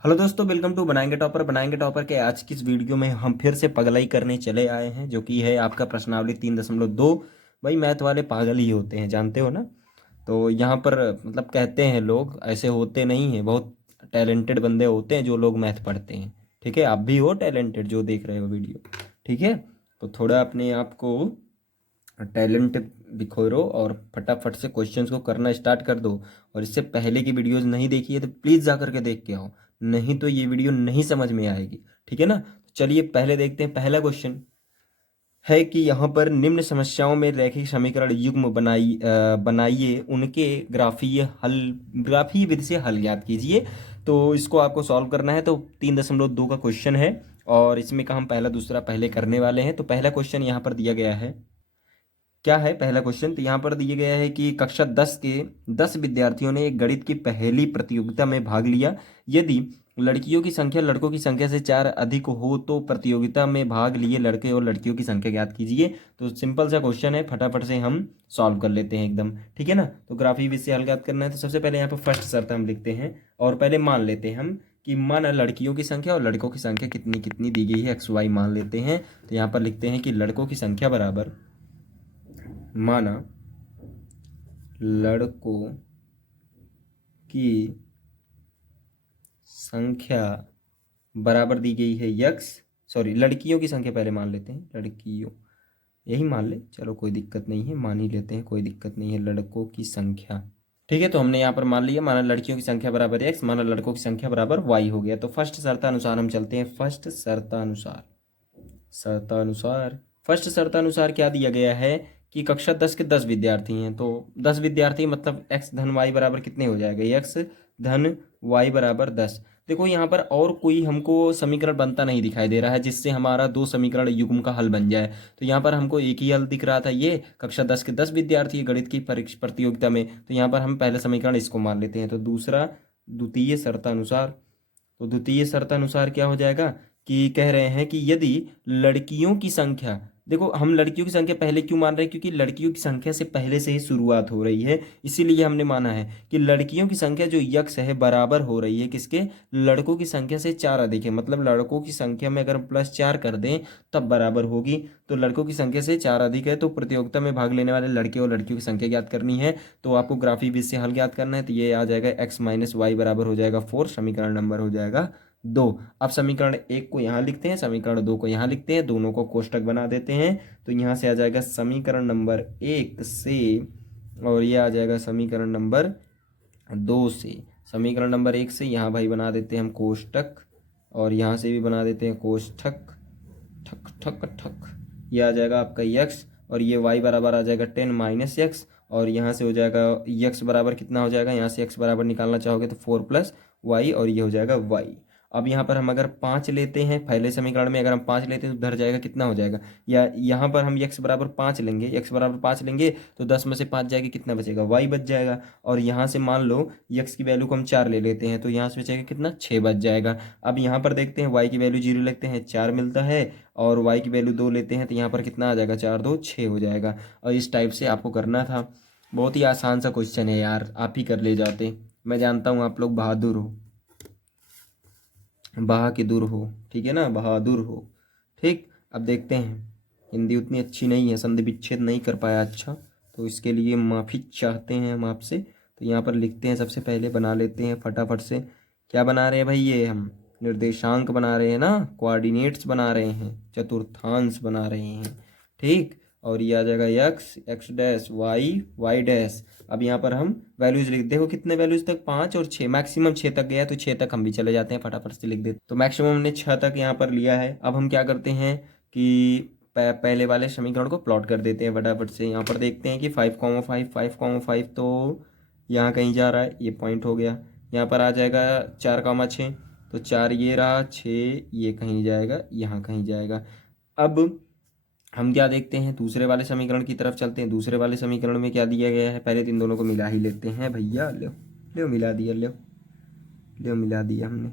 Hello दोस्तों, welcome to बनाएंगे topper के आज की इस वीडियो में हम फिर से पगलाई करने चले आए हैं, जो कि है आपका प्रश्नावली 3.2। भाई मैथ वाले पागल ही होते हैं, जानते हो ना। तो यहाँ पर मतलब कहते हैं लोग, ऐसे होते नहीं हैं, बहुत टैलेंटेड बंदे होते हैं जो लोग मैथ पढ़ते हैं। ठीक है, आप भी हो टैलेंटेड जो देख रहे हो वीडियो। ठीक है, तो थोड़ा अपने आप को टैलेंट बिखोरो और फटाफट से क्वेश्चंस को करना स्टार्ट कर दो। और इससे पहले की वीडियोस नहीं देखी है तो प्लीज़ जा करके देख के आओ, नहीं तो ये वीडियो नहीं समझ में आएगी। ठीक है ना, तो चलिए पहले देखते हैं। पहला क्वेश्चन है कि यहाँ पर निम्न समस्याओं में रैखिक समीकरण युग्म बनाइए, उनके ग्राफीय विधि से हल ज्ञात कीजिए। तो इसको आपको सॉल्व करना है। तो 3.2 का क्वेश्चन है और इसमें का हम पहला दूसरा पहले करने वाले हैं। तो पहला क्वेश्चन यहाँ पर दिया गया है, क्या है पहला क्वेश्चन। तो यहाँ पर दिया गया है कि कक्षा 10 के 10 विद्यार्थियों ने एक गणित की पहली प्रतियोगिता में भाग लिया। यदि लड़कियों की संख्या लड़कों की संख्या से 4 अधिक हो तो प्रतियोगिता में भाग लिए लड़के और लड़कियों की संख्या ज्ञात कीजिए। तो सिंपल सा क्वेश्चन है, फटाफट से हम सॉल्व कर लेते हैं एकदम। ठीक है ना, तो ग्राफी विधि से हल ज्ञात करना है। तो सबसे पहले यहाँ पर फर्स्ट शर्त हम लिखते हैं और पहले मान लेते हैं हम कि माना लड़कियों की संख्या और लड़कों की संख्या कितनी कितनी दी गई है, एक्स वाई मान लेते हैं। तो यहाँ पर लिखते हैं कि लड़कों की संख्या बराबर, माना लड़कों की संख्या बराबर दी गई है यक्स, सॉरी लड़कियों की संख्या पहले मान लेते हैं, लड़कियों यही मान ले, चलो कोई दिक्कत नहीं है, मान ही लेते हैं, कोई दिक्कत नहीं है। लड़कों की संख्या, ठीक है, तो हमने यहाँ पर मान लिया, माना लड़कियों की संख्या बराबर एक्स, माना लड़कों की संख्या बराबर वाई हो गया। तो फर्स्ट शर्तानुसार हम चलते हैं। फर्स्ट शर्तानुसार क्या दिया गया है कि कक्षा 10 के 10 विद्यार्थी हैं। तो 10 विद्यार्थी मतलब एक्स धन वाई बराबर कितने हो जाएगा, एक्स धन वाई बराबर 10। देखो यहाँ पर और कोई हमको समीकरण बनता नहीं दिखाई दे रहा है जिससे हमारा दो समीकरण युग्म का हल बन जाए। तो यहाँ पर हमको एक ही हल दिख रहा था, ये कक्षा 10 के 10 विद्यार्थी गणित की परीक्षा प्रतियोगिता में। तो यहाँ पर हम पहला समीकरण इसको मान लेते हैं। तो दूसरा द्वितीय शर्तानुसार, तो द्वितीय शर्तानुसार क्या हो जाएगा कि कह रहे हैं कि यदि लड़कियों की संख्या, देखो हम लड़कियों की संख्या पहले क्यों मान रहे हैं, क्योंकि लड़कियों की संख्या से पहले से ही शुरुआत हो रही है, इसीलिए हमने माना है कि लड़कियों की संख्या जो यक्स है बराबर हो रही है किसके, लड़कों की संख्या से 4 अधिक है। मतलब लड़कों की संख्या में अगर हम +4 कर दें तब बराबर होगी। तो लड़कों की संख्या से 4 अधिक है, तो प्रतियोगिता में भाग लेने वाले लड़के और लड़कियों की संख्या ज्ञात करनी है। तो आपको ग्राफी विधि से हल ज्ञात करना है। तो ये आ जाएगा एक्स माइनस वाई बराबर हो जाएगा 4, समीकरण नंबर हो जाएगा 2। अब समीकरण 1 को यहाँ लिखते हैं, समीकरण 2 को यहाँ लिखते हैं, दोनों को कोष्टक बना देते हैं। तो यहाँ से आ जाएगा समीकरण नंबर 1 से, और ये आ जाएगा समीकरण नंबर 2 से। समीकरण नंबर 1 से यहाँ भाई बना देते हैं हम कोष्टक, और यहाँ से भी बना देते हैं कोष्टक, ठक ठक ठक। ये आ जाएगा आपका यक्स, और ये वाई बराबर आ जाएगा 10 माइनस यक्स, और यहाँ से हो जाएगा यक्स बराबर कितना हो जाएगा, यहाँ से एक्स बराबर निकालना चाहोगे तो 4 प्लस वाई, और ये हो जाएगा वाई। अब यहाँ पर हम अगर 5 लेते हैं, पहले समीकरण में अगर हम 5 लेते हैं तो उधर जाएगा कितना हो जाएगा, या यहाँ पर हम x बराबर 5 लेंगे, x बराबर 5 लेंगे तो 10 में से 5 जाएगी, कितना बचेगा, y बच जाएगा। और यहाँ से मान लो x की वैल्यू को हम 4 ले लेते हैं तो यहाँ से बचेगा कितना, 6 बच जाएगा। अब यहाँ पर देखते हैं y की वैल्यू 0 लेते हैं 4 मिलता है, और y की वैल्यू 2 लेते हैं तो यहाँ पर कितना आ जाएगा, 4 2 6 हो जाएगा। और इस टाइप से आपको करना था। बहुत ही आसान सा क्वेश्चन है यार, आप ही कर ले जाते। मैं जानता हूँ आप लोग बहादुर हो, बहादुर हो, ठीक है ना, बहादुर हो। ठीक, अब देखते हैं। हिंदी उतनी अच्छी नहीं है, संधि विच्छेद नहीं कर पाया अच्छा, तो इसके लिए माफ़ी चाहते हैं हम आपसे। तो यहाँ पर लिखते हैं, सबसे पहले बना लेते हैं फटाफट से। क्या बना रहे हैं भाई, ये हम निर्देशांक बना रहे हैं ना, कोऑर्डिनेट्स बना रहे हैं, चतुर्थांश बना रहे हैं। ठीक, और ये आ जाएगा x, x dash, y, y dash. अब यहाँ पर हम वैल्यूज लिख, देखो कितने वैल्यूज तक, 5 और 6, मैक्सिमम 6 तक गया, तो 6 तक हम भी चले जाते हैं, फटाफट से लिख देते। तो मैक्सिमम हमने 6 तक यहाँ पर लिया है। अब हम क्या करते हैं कि पहले वाले समीकरण को प्लॉट कर देते हैं फटाफट से। यहाँ पर देखते हैं कि 5,5 5,5 तो यहाँ कहीं जा रहा है, ये पॉइंट हो गया। यहाँ पर आ जाएगा 4,6, तो 4 ये रहा, 6 ये कहीं जाएगा, यहाँ कहीं जाएगा। अब हम क्या देखते हैं, दूसरे वाले समीकरण की तरफ चलते हैं। दूसरे वाले समीकरण में क्या दिया गया है, पहले इन दोनों को मिला ही लेते हैं भैया। लो लो मिला दिया, लो लो मिला दिया हमने,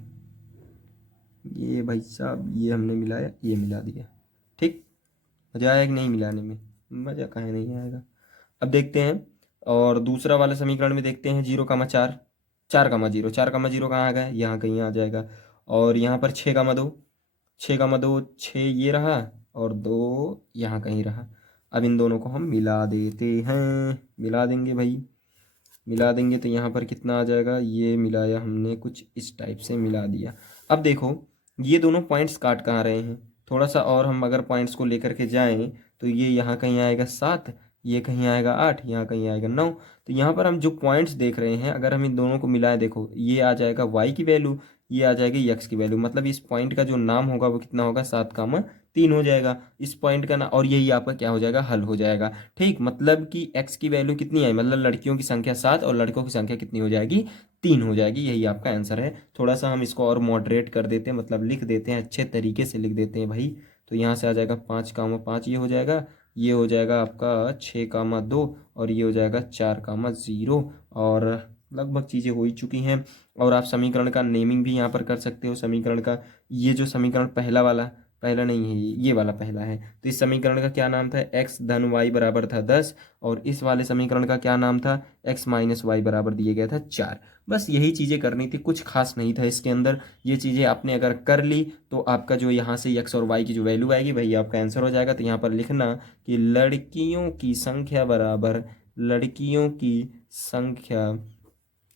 ये भाई साहब ये हमने मिलाया, ये मिला दिया। ठीक, मज़ा आया कि नहीं मिलाने में, मज़ा कहाँ नहीं आएगा। अब देखते हैं, और दूसरा वाले समीकरण में देखते हैं 0,4, 4,0, 4,0 कहाँ आ गया, यहाँ कहीं आ जाएगा। और यहाँ पर 6,2, 6,2, 6 ये रहा और 2 यहाँ कहीं रहा। अब इन दोनों को हम मिला देते हैं, मिला देंगे भाई, मिला देंगे तो यहाँ पर कितना आ जाएगा, ये मिलाया हमने कुछ इस टाइप से मिला दिया। अब देखो ये दोनों पॉइंट्स काट कहाँ रहे हैं, थोड़ा सा और हम अगर पॉइंट्स को लेकर के जाएं तो ये यहाँ कहीं आएगा 7, ये कहीं आएगा 8, यहाँ कहीं आएगा 9। तो यहाँ पर हम जो पॉइंट्स देख रहे हैं अगर हम इन दोनों को मिलाएं, देखो ये आ जाएगा वाई की वैल्यू, ये आ जाएगी यक्स की वैल्यू, मतलब इस पॉइंट का जो नाम होगा वो कितना होगा, 7,3 हो जाएगा इस पॉइंट का ना, और यही आपका क्या हो जाएगा, हल हो जाएगा। ठीक, मतलब कि x की वैल्यू कितनी आई, मतलब लड़कियों की संख्या 7 और लड़कों की संख्या कितनी हो जाएगी, 3 हो जाएगी, यही आपका आंसर है। थोड़ा सा हम इसको और मॉडरेट कर देते हैं, मतलब लिख देते हैं, अच्छे तरीके से लिख देते हैं भाई। तो यहाँ से आ जाएगा 5,5 ये हो जाएगा, ये हो जाएगा आपका 6,2 और ये हो जाएगा 4,0। और लगभग चीज़ें हो ही चुकी हैं। और आप समीकरण का नेमिंग भी यहाँ पर कर सकते हो, समीकरण का ये जो समीकरण पहला वाला, पहला नहीं है ये वाला पहला है, तो इस समीकरण का क्या नाम था, x धन y बराबर था 10, और इस वाले समीकरण का क्या नाम था, x माइनस वाई बराबर दिए गया था 4। बस यही चीज़ें करनी थी, कुछ खास नहीं था इसके अंदर। ये चीज़ें आपने अगर कर ली तो आपका जो यहाँ से x और y की जो वैल्यू आएगी वही आपका आंसर हो जाएगा। तो यहाँ पर लिखना कि लड़कियों की संख्या बराबर, लड़कियों की संख्या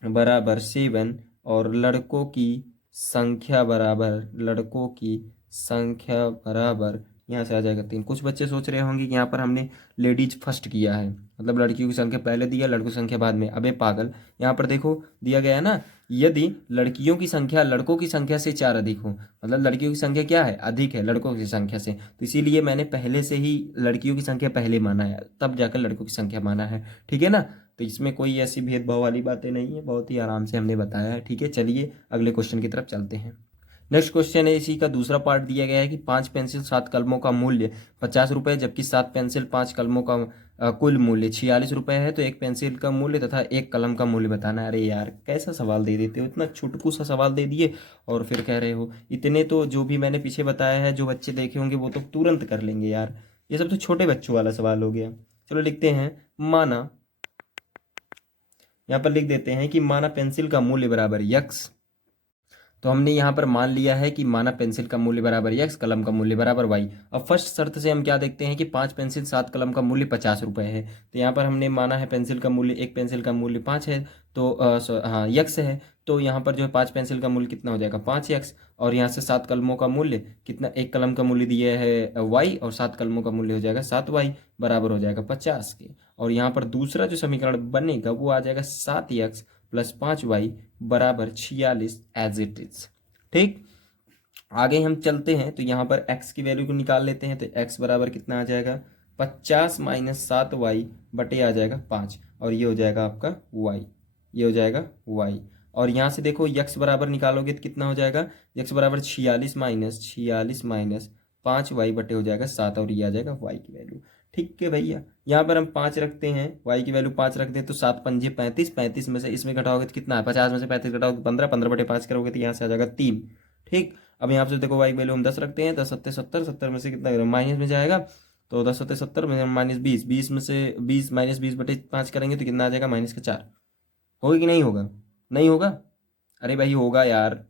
बराबर 7 और लड़कों की संख्या बराबर, लड़कों की संख्या बराबर, यहाँ से आ जाएगा 3। कुछ बच्चे सोच रहे होंगे कि यहाँ पर हमने लेडीज फर्स्ट किया है, मतलब लड़कियों की संख्या पहले दिया, लड़कों की संख्या बाद में। अबे पागल, यहाँ पर देखो दिया गया है ना, यदि लड़कियों की संख्या लड़कों की संख्या से 4 अधिक हो, मतलब लड़कियों की संख्या क्या है, अधिक है लड़कों की संख्या से, तो इसीलिए मैंने पहले से ही लड़कियों की संख्या पहले माना है, तब जाकर लड़कों की संख्या माना है। ठीक है ना, तो इसमें कोई ऐसी भेदभाव वाली बातें नहीं है, बहुत ही आराम से हमने बताया है। ठीक है, चलिए अगले क्वेश्चन की तरफ चलते हैं। नेक्स्ट क्वेश्चन है, इसी का दूसरा पार्ट दिया गया है कि 5 पेंसिल 7 कलमों का मूल्य 50 रुपये, जबकि 7 पेंसिल 5 कलमों का कुल मूल्य 46 रुपये है, तो एक पेंसिल का मूल्य तथा एक कलम का मूल्य बताना है। अरे यार कैसा सवाल दे देते हो, इतना छुटकू सा सवाल दे दिए और फिर कह रहे हो इतने, तो जो भी मैंने पीछे बताया है जो बच्चे देखे होंगे वो तो तुरंत कर लेंगे यार, ये सब तो छोटे बच्चों वाला सवाल हो गया। चलो लिखते हैं, माना, यहाँ पर लिख देते हैं कि माना पेंसिल का मूल्य बराबर यक्स। तो हमने यहाँ पर मान लिया है कि माना पेंसिल का मूल्य बराबर यक्स, कलम का मूल्य बराबर वाई। अब फर्स्ट शर्त से हम क्या देखते हैं कि 5 पेंसिल 7 कलम का मूल्य 50 रुपये है, तो यहाँ पर हमने माना है पेंसिल का मूल्य, एक पेंसिल का मूल्य 5 है, तो हाँ यक्स है, तो यहाँ पर जो है 5 पेंसिल का मूल्य कितना हो जाएगा, 5 यक्स। और यहाँ से 7 कलमों का मूल्य कितना, एक कलम का मूल्य दिया है वाई, और 7 कलमों का मूल्य हो जाएगा 7 वाई, बराबर हो जाएगा 50 के। और यहाँ पर दूसरा जो समीकरण बनेगा वो आ जाएगा 7 यक्स प्लस 5 वाई बराबर 46 एज इट इज। ठीक, आगे हम चलते हैं, तो यहाँ पर x की वैल्यू को निकाल लेते हैं, तो x बराबर कितना आ जाएगा, 50 माइनस 7 वाई बटे आ जाएगा 5, और ये हो जाएगा आपका y, ये हो जाएगा y। और यहाँ से देखो x बराबर निकालोगे तो कितना हो जाएगा, x बराबर 46 माइनस 5 वाई बटे हो जाएगा 7, और ये आ जाएगा y की वैल्यू। ठीक है भैया, यहाँ पर हम 5 रखते हैं, y की वैल्यू 5 रखते हैं, तो 7 पंजे 35, 35 में से इसमें घटाओगे तो कितना है, 50 में से 35 घटाओगे 15, 15 बटे 5 करोगे तो यहाँ से आ जाएगा 3। ठीक, अब यहाँ से देखो वाई की वैल्यू हम 10 रखते हैं, 10 सत्ते 70, 70 में से कितना माइनस में जाएगा, तो 10 सत्ते 70 में माइनस 20, 20 में से 20 माइनस 20 बटे 5 करेंगे तो कितना आ जाएगा, माइनस का 4। होगा कि नहीं होगा, नहीं होगा, अरे भाई होगा यार,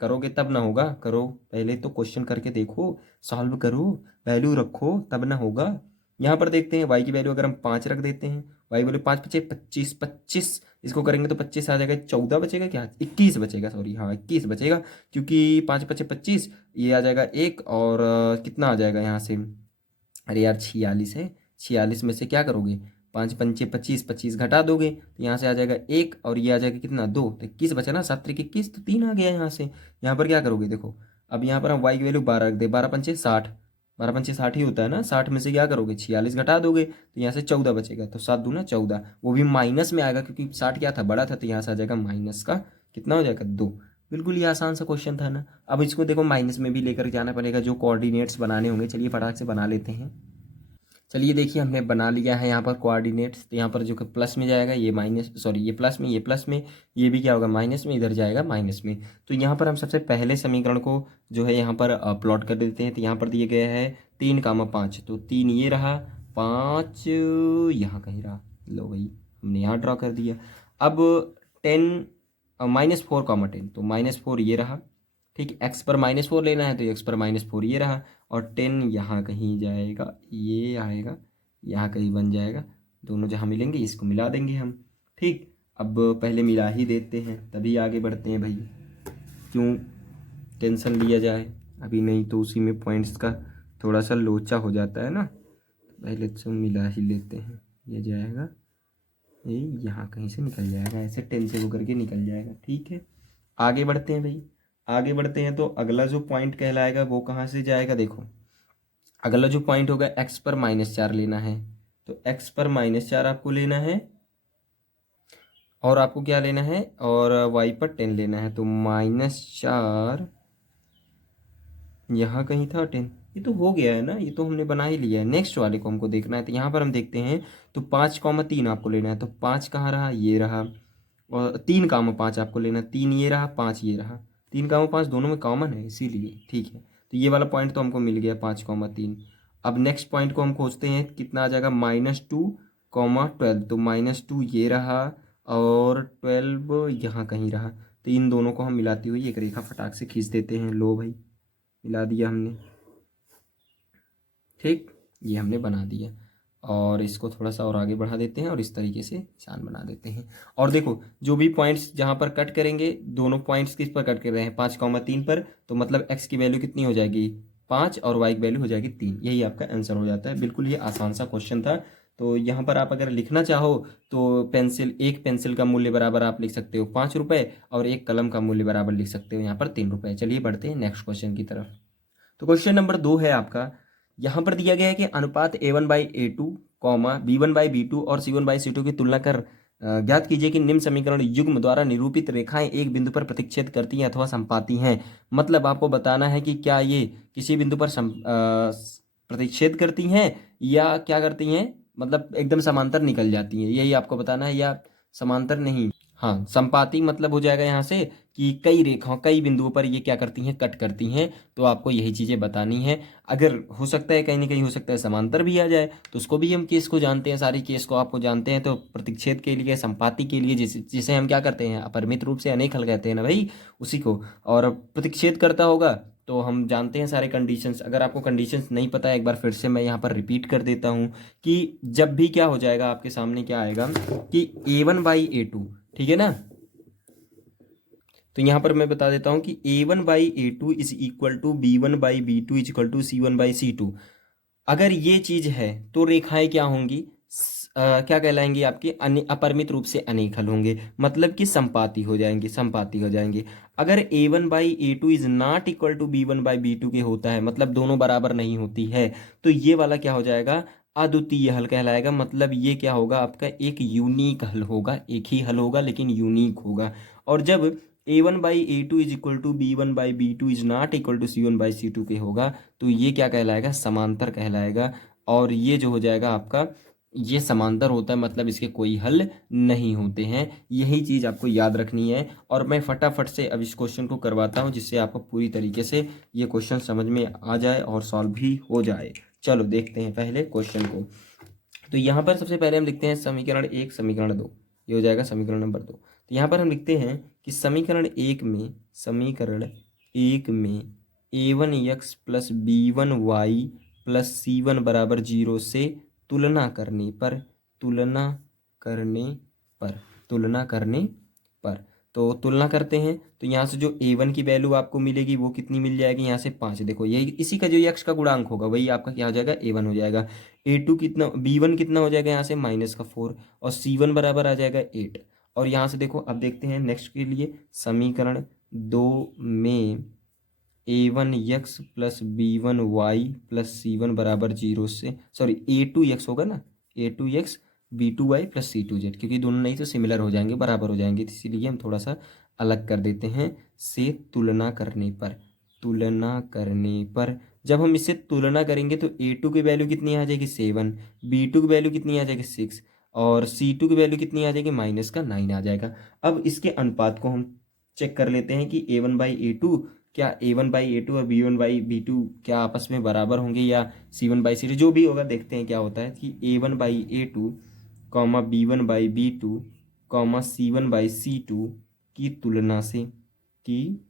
करोगे तब ना होगा, करो पहले तो क्वेश्चन करके देखो, सॉल्व करो, वैल्यू रखो तब ना होगा। यहाँ पर देखते हैं वाई की वैल्यू अगर हम 5 रख देते हैं, वाई वैल्यू 5 पचे 25, 25 इसको करेंगे तो 25 आ जाएगा, 14 बचेगा क्या, 21 बचेगा, सॉरी हाँ 21 बचेगा, क्योंकि 5 पचे 25, ये आ जाएगा एक, और कितना आ जाएगा यहाँ से, अरे यार 46 है, 46 में से क्या करोगे, 5 पंचे 25, 25 घटा दोगे तो यहाँ से आ जाएगा एक, और ये आ जाएगा कितना 2, तो 21 बचा ना, 7 त्रिक 21, तो 3 आ गया यहाँ से। यहाँ पर क्या करोगे देखो, अब यहाँ पर हम वाई की वैल्यू 12 रख दे, 12 पंचे 60, 12 पंचे 60 ही होता है ना, 60 में से क्या करोगे 46 घटा दोगे तो यहाँ से 14 बचेगा, तो 7 दूना 14, वो भी माइनस में आएगा क्योंकि 60 क्या था, बड़ा था, तो यहाँ से आ जाएगा माइनस का कितना हो जाएगा 2। बिल्कुल ये आसान सा क्वेश्चन था ना। अब इसको देखो माइनस में भी लेकर जाना पड़ेगा, जो कोऑर्डिनेट्स बनाने होंगे, चलिए फटाक से बना लेते हैं। चलिए देखिए हमने बना लिया है यहाँ पर कोऑर्डिनेट्स, तो यहाँ पर जो कि प्लस में जाएगा ये माइनस, सॉरी ये प्लस में, ये प्लस में, ये भी क्या होगा माइनस में, इधर जाएगा माइनस में। तो यहाँ पर हम सबसे पहले समीकरण को जो है यहाँ पर प्लॉट कर देते हैं, तो यहाँ पर दिए गए हैं 3,5, तो 3 ये रहा, 5 यहाँ कहीं रहा, लो भाई हमने यहाँ ड्रॉ कर दिया। अब 10 -4, 10, तो -4 ये रहा। ठीक, एक्स पर -4 लेना है तो एक्स पर -4 ये रहा, और 10 यहाँ कहीं जाएगा, ये आएगा यहाँ कहीं बन जाएगा, दोनों जहाँ मिलेंगे इसको मिला देंगे हम। ठीक, अब पहले मिला ही देते हैं तभी आगे बढ़ते हैं भाई, क्यों टेंशन लिया जाए अभी, नहीं तो उसी में पॉइंट्स का थोड़ा सा लोचा हो जाता है ना। पहले तो मिला ही लेते हैं, ये जाएगा, ये यहाँ कहीं से निकल जाएगा, ऐसे 10 से होकर के निकल जाएगा। ठीक है, आगे बढ़ते हैं भाई, आगे बढ़ते हैं तो अगला जो पॉइंट कहलाएगा वो कहाँ से जाएगा, देखो अगला जो पॉइंट होगा एक्स पर -4 लेना है, तो एक्स पर -4 आपको लेना है, और आपको क्या लेना है, और वाई पर 10 लेना है, तो -4 यहाँ कहीं था, 10 ये तो हो गया है ना, ये तो हमने बना ही लिया है। नेक्स्ट वाले को हमको देखना है, तो यहाँ पर हम देखते हैं तो 5, 3 आपको लेना है, तो 5 कहाँ रहा, ये रहा, और 3, 5 आपको लेना है, 3 ये रहा, 5 ये रहा, 3, 5 दोनों में कॉमन है इसीलिए। ठीक है, तो ये वाला पॉइंट तो हमको मिल गया 5, 3। अब नेक्स्ट पॉइंट को हम खोजते हैं, कितना आ जाएगा, -2, 12, तो -2 ये रहा, और 12 यहाँ कहीं रहा, तो इन दोनों को हम मिलाती हुई एक रेखा फटाक से खींच देते हैं। लो भाई मिला दिया हमने। ठीक, ये हमने बना दिया, और इसको थोड़ा सा और आगे बढ़ा देते हैं और इस तरीके से निशान बना देते हैं। और देखो जो भी पॉइंट्स जहाँ पर कट करेंगे, दोनों पॉइंट्स किस पर कट कर रहे हैं, 5, 3 पर, तो मतलब एक्स की वैल्यू कितनी हो जाएगी, 5, और वाई की वैल्यू हो जाएगी 3। यही आपका आंसर हो जाता है। बिल्कुल ये आसान सा क्वेश्चन था। तो यहाँ पर आप अगर लिखना चाहो तो एक पेंसिल का मूल्य बराबर आप लिख सकते हो 5 रुपये, और एक कलम का मूल्य बराबर लिख सकते हो यहाँ पर 3 रुपये। चलिए बढ़ते हैं नेक्स्ट क्वेश्चन की तरफ। तो क्वेश्चन नंबर 2 है आपका, यहाँ पर दिया गया है कि अनुपात A1/A2, B1/B2 और C1/C2 की तुलना कर ज्ञात कीजिए कि निम्न समीकरण युग्म द्वारा निरूपित रेखाएं एक बिंदु पर प्रतिच्छेद करती हैं अथवा संपाती हैं। मतलब आपको बताना है कि क्या ये किसी बिंदु पर प्रतिच्छेद करती हैं, या क्या करती हैं, मतलब एकदम समांतर निकल जाती हैं, यही आपको बताना है, या समांतर नहीं, हाँ संपाती मतलब हो जाएगा यहाँ से कि कई रेखाओं कई बिंदुओं पर ये क्या करती हैं, कट करती हैं। तो आपको यही चीज़ें बतानी है। अगर हो सकता है कहीं ना कहीं हो सकता है समांतर भी आ जाए, तो उसको भी हम केस को जानते हैं, सारी केस को आपको जानते हैं। तो प्रतिच्छेद के लिए, संपाति के लिए, जिसे जिसे हम क्या करते हैं, अपरिमित रूप से अनेक हल कहते हैं ना भाई, उसी को। और प्रतिच्छेद करता होगा तो हम जानते हैं सारे कंडीशंस। अगर आपको कंडीशंस नहीं पता है, एक बार फिर से मैं यहाँ पर रिपीट कर देता हूँ कि जब भी क्या हो जाएगा, आपके सामने क्या आएगा कि A1/A2, ठीक है ना, तो यहाँ पर मैं बता देता हूँ कि A1/A2 is equal to B1/B2 is equal to C1/C2। अगर ये चीज है तो रेखाएं क्या होंगी, क्या कहलाएंगी, आपके अपरिमित रूप से अनेक हल होंगे, मतलब कि संपाती हो जाएंगे, संपाती हो जाएंगे। अगर A1/A2 is not equal to B1/B2 के होता है, मतलब दोनों बराबर नहीं होती है, तो ये वाला क्या हो जाएगा, अद्वितीय हल कहलाएगा। मतलब ये क्या होगा, आपका एक यूनिक हल होगा, एक ही हल होगा लेकिन यूनिक होगा। और जब A1/A2 is equal to B1/B2 is not equal to C1/C2 के होगा, तो ये क्या कहलाएगा, समांतर कहलाएगा। और ये जो हो जाएगा आपका, ये समांतर होता है, मतलब इसके कोई हल नहीं होते हैं। यही चीज़ आपको याद रखनी है। और मैं फटाफट से अब इस क्वेश्चन को करवाता हूँ, जिससे आपको पूरी तरीके से ये क्वेश्चन समझ में आ जाए और सॉल्व भी हो जाए। चलो देखते हैं पहले क्वेश्चन को। तो यहाँ पर सबसे पहले हम लिखते हैं समीकरण 1, समीकरण 2, ये हो जाएगा समीकरण नंबर 2। तो यहाँ पर हम लिखते हैं कि समीकरण 1 में A1x plus B1y plus C1 बराबर 0 से तुलना करने पर, तुलना करने पर, तुलना करने पर, तो तुलना करते हैं। तो यहाँ से जो A1 की वैल्यू आपको मिलेगी वो कितनी मिल जाएगी, यहाँ से 5। देखो यही इसी का जो x का गुणांक होगा वही आपका क्या हो जाएगा, A1 हो जाएगा। A2 कितना, B1 कितना हो जाएगा, यहाँ से -4, और C1 बराबर आ जाएगा 8। और यहाँ से देखो अब देखते हैं नेक्स्ट के लिए, समीकरण 2 में A1x plus B1y plus C1 बराबर 0 से, सॉरी A2x होगा ना, A2x B2y प्लस C2z, क्योंकि दोनों नहीं तो सिमिलर हो जाएंगे, बराबर हो जाएंगे, इसीलिए हम थोड़ा सा अलग कर देते हैं, से तुलना करने पर, तुलना करने पर जब हम इससे तुलना करेंगे तो A2 की वैल्यू कितनी आ जाएगी, 7, B2 की वैल्यू कितनी आ जाएगी, 6, और C2 की वैल्यू कितनी आ जाएगी, -9 आ जाएगा। अब इसके अनुपात को हम चेक कर लेते हैं कि A1/A2, क्या A1/A2 और B1/B2 क्या आपस में बराबर होंगे, या C1/C2, जो भी होगा देखते हैं क्या होता है कि A1/A2 comma B1/B2 comma C1/C2 की तुलना से, की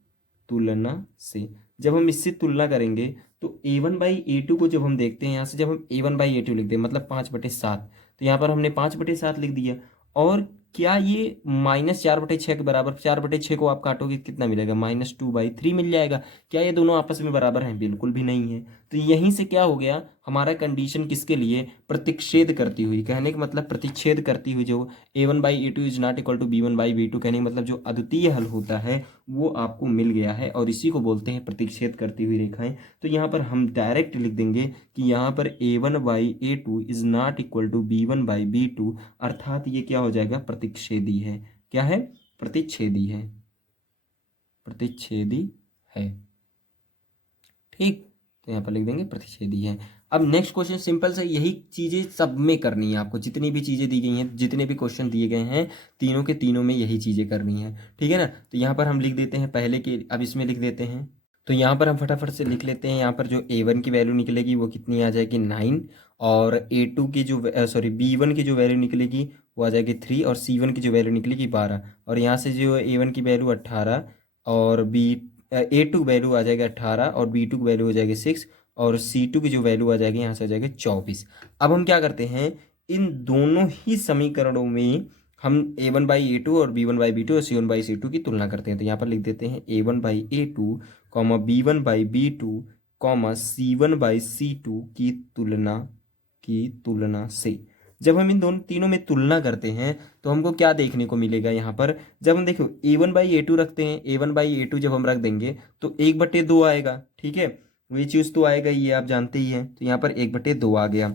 तुलना से। जब हम इससे तुलना करेंगे तो a1/a2 को जब हम देखते हैं यहाँ से, जब हम a1/a2 लिखते हैं मतलब 5/7, तो यहाँ पर हमने 5/7 लिख दिया। और क्या ये -4/6 के बराबर, 4/6 को आप काटोगे कितना मिलेगा, -2/3 मिल जाएगा। क्या ये दोनों आपस में बराबर हैं, बिल्कुल भी नहीं है। तो यहीं से क्या हो गया, हमारा कंडीशन किसके लिए, प्रतिच्छेद करती हुई, कहने का मतलब प्रतिच्छेद करती हुई, जो a1/a2 is not equal to b1/b2, कहने का मतलब जो अद्वितीय हल होता है वो आपको मिल गया है, और इसी को बोलते हैं प्रतिच्छेद करती हुई रेखाएं। तो यहाँ पर हम डायरेक्ट लिख देंगे कि यहाँ पर a1/a2 is not equal to b1/b2, अर्थात ये क्या हो जाएगा, प्रतिच्छेदी है। क्या है, प्रतिच्छेदी है, प्रतिच्छेदी है। ठीक, तो यहाँ पर लिख देंगे प्रतिच्छेदी है। अब नेक्स्ट क्वेश्चन सिंपल से, यही चीजें सब में करनी है आपको, जितनी भी चीजें दी गई हैं, जितने भी क्वेश्चन दिए गए हैं, तीनों के तीनों में यही चीजें करनी है। ठीक है ना। तो यहाँ पर हम लिख देते हैं पहले के, अब इसमें लिख देते हैं। तो यहाँ पर हम फटाफट से लिख लेते हैं। यहाँ पर जो a1 की वैल्यू निकलेगी वो कितनी आ जाएगी, 9। और a2 की जो सॉरी b1 की जो वैल्यू निकलेगी वो आ जाएगी 3, और c1 की जो वैल्यू निकलेगी 12। और यहाँ से जो a1 की वैल्यू 18, और a2 वैल्यू आ जाएगा 18, और b2 की वैल्यू हो जाएगी 6, और c2 की जो वैल्यू आ जाएगी यहाँ से आ जाएगी 24। अब हम क्या करते हैं, इन दोनों ही समीकरणों में हम a1/a2 और b1/b2 और c1/c2 की तुलना करते हैं। तो यहाँ पर लिख देते हैं a1/a2, b1/b2, c1/c2 की तुलना से। जब हम इन दोनों तीनों में तुलना करते हैं तो हमको क्या देखने को मिलेगा, यहाँ पर जब हम देखो a1/a2 रखते हैं, a1/a2 जब हम रख देंगे तो 1/2 आएगा। ठीक है, वही चीज़ तो आएगा, ये आप जानते ही हैं। तो यहाँ पर 1/2 आ गया,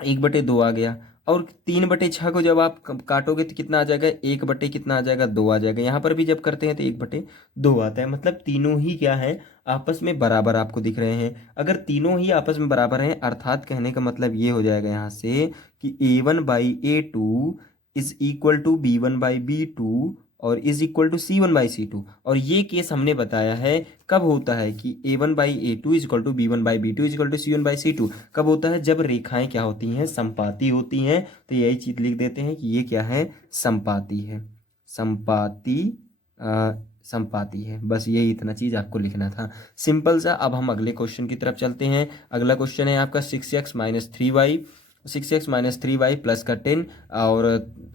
1/2 आ गया। और 3/6 को जब आप काटोगे तो कितना आ जाएगा, 1 कितना आ जाएगा, 2 आ जाएगा। यहाँ पर भी जब करते हैं तो 1/2 आता है। मतलब तीनों ही क्या है, आपस में बराबर आपको दिख रहे हैं। अगर तीनों ही आपस में बराबर हैं, अर्थात कहने का मतलब ये हो जाएगा यहाँ से कि a1/a2 is equal to b1/b2 और इज इक्वल टू c1/c2। और ये केस हमने बताया है कब होता है कि a1/a2 is equal to b1/b2 is equal to c1/c2, कब होता है, जब रेखाएं क्या होती हैं, समपाती होती हैं। तो यही चीज लिख देते हैं कि ये क्या है, समपाती है, समपाती समपाती है। बस यही इतना चीज आपको लिखना था, सिंपल सा। अब हम अगले क्वेश्चन की तरफ चलते हैं। अगला क्वेश्चन है आपका 6x-3y, 6x-3y प्लस का 10, और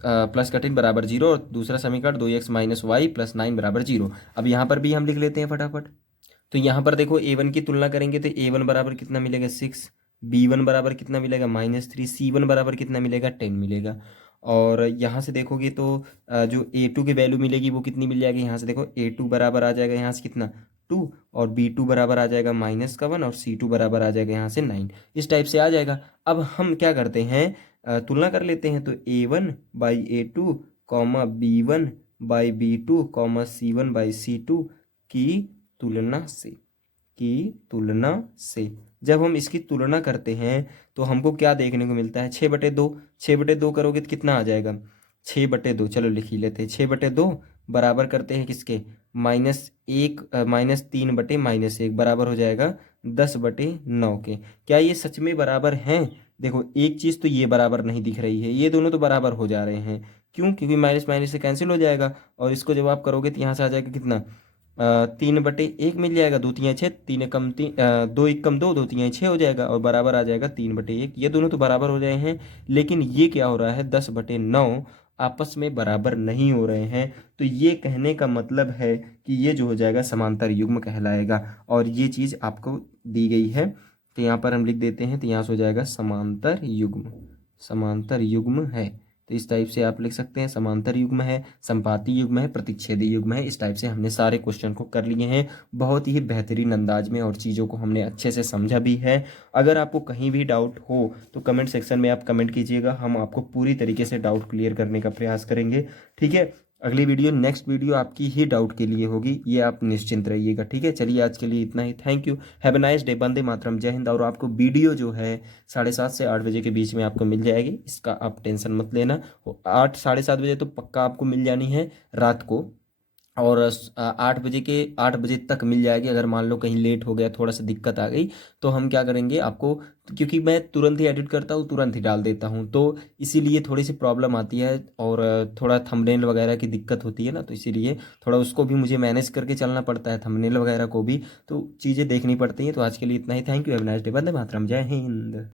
प्लस का 10 बराबर 0, और दूसरा समीकरण 2x-y प्लस 9 बराबर 0। अब यहाँ पर भी हम लिख लेते हैं फटाफट। तो यहाँ पर देखो a1 की तुलना करेंगे तो a1 बराबर कितना मिलेगा, 6, b1 बराबर कितना मिलेगा, -3, c1 बराबर कितना मिलेगा, 10 मिलेगा। और यहाँ से देखोगे तो जो a2 की वैल्यू मिलेगी वो कितनी मिल जाएगी, यहाँ से देखो a2 बराबर आ जाएगा यहाँ से कितना, 2, और b2 बराबर आ जाएगा -1, और c2 बराबर आ जाएगा यहाँ से 9। इस टाइप से आ जाएगा। अब हम क्या करते हैं, तुलना कर लेते हैं। तो a1/a2, b1/b2, c1/c2 की तुलना से, की तुलना से। जब हम इसकी तुलना करते हैं तो हमको क्या देखने को मिलता है, 6/2, 6/2 करोगे तो कितना आ जाएगा, 6/2, चलो लिख ही लेते हैं। 6/2 बराबर करते हैं किसके, -1, -3/-1 बराबर हो जाएगा 10/9 के। क्या ये सच में बराबर हैं? देखो एक चीज़ तो ये बराबर नहीं दिख रही है, ये दोनों तो बराबर हो जा रहे हैं। क्यों? क्योंकि माइनस माइनस से कैंसिल हो जाएगा, और इसको जब आप करोगे तो यहाँ से आ जाएगा कितना, 3/1 मिल जाएगा, 2×3=6, 2×1=2, 2×3=6 हो जाएगा, और बराबर आ जाएगा 3/1। ये दोनों तो बराबर हो रहे हैं, लेकिन ये क्या हो रहा है, 10/9 आपस में बराबर नहीं हो रहे हैं। तो ये कहने का मतलब है कि ये जो हो जाएगा समांतर युग्म कहलाएगा, और ये चीज़ आपको दी गई है। तो यहाँ पर हम लिख देते हैं, तो यहाँ से हो जाएगा समांतर युग्म, समांतर युग्म है। तो इस टाइप से आप लिख सकते हैं, समांतर युग्म है, संपाती युग्म है, प्रतिच्छेदी युग्म है। इस टाइप से हमने सारे क्वेश्चन को कर लिए हैं बहुत ही बेहतरीन अंदाज में, और चीज़ों को हमने अच्छे से समझा भी है। अगर आपको कहीं भी डाउट हो तो कमेंट सेक्शन में आप कमेंट कीजिएगा, हम आपको पूरी तरीके से डाउट क्लियर करने का प्रयास करेंगे। ठीक है, अगली वीडियो, नेक्स्ट वीडियो आपकी ही डाउट के लिए होगी, ये आप निश्चिंत रहिएगा। ठीक है, चलिए आज के लिए इतना ही। Thank you, have a nice day, वंदे मातरम, जय हिंद। और आपको वीडियो जो है 7:30 से 8 बजे के बीच में आपको मिल जाएगी, इसका आप टेंशन मत लेना। 8 साढ़े 7 बजे तो पक्का आपको मिल जानी है रात को, और 8 बजे तक मिल जाएगी। अगर मान लो कहीं लेट हो गया, थोड़ा सा दिक्कत आ गई, तो हम क्या करेंगे आपको, क्योंकि मैं तुरंत ही एडिट करता हूँ, तुरंत ही डाल देता हूँ, तो इसीलिए थोड़ी सी प्रॉब्लम आती है। और थोड़ा थंबनेल वगैरह की दिक्कत होती है ना, तो इसीलिए थोड़ा उसको भी मुझे मैनेज करके चलना पड़ता है, थंबनेल वगैरह को भी, तो चीज़ें देखनी पड़ती हैं। तो आज के लिए इतना ही। Thank you, have a nice day. वंदे मातरम, जय हिंद।